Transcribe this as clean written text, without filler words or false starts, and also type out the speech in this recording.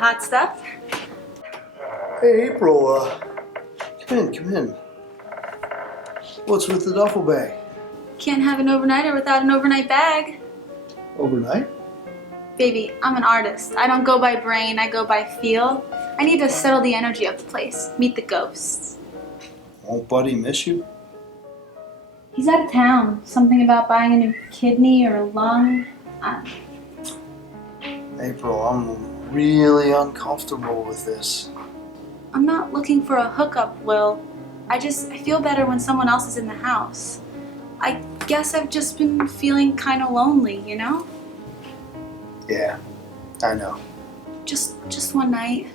hot stuff. Hey, April, come in. What's with the duffel bag? Can't have an overnighter without an overnight bag. Overnight? Baby, I'm an artist. I don't go by brain, I go by feel. I need to settle the energy of the place, meet the ghosts. Won't Buddy miss you? He's out of town. Something about buying a new kidney or a lung. April, I'm really uncomfortable with this. I'm not looking for a hookup, Will. I feel better when someone else is in the house. I guess I've just been feeling kind of lonely, you know? Yeah, I know. Just one night.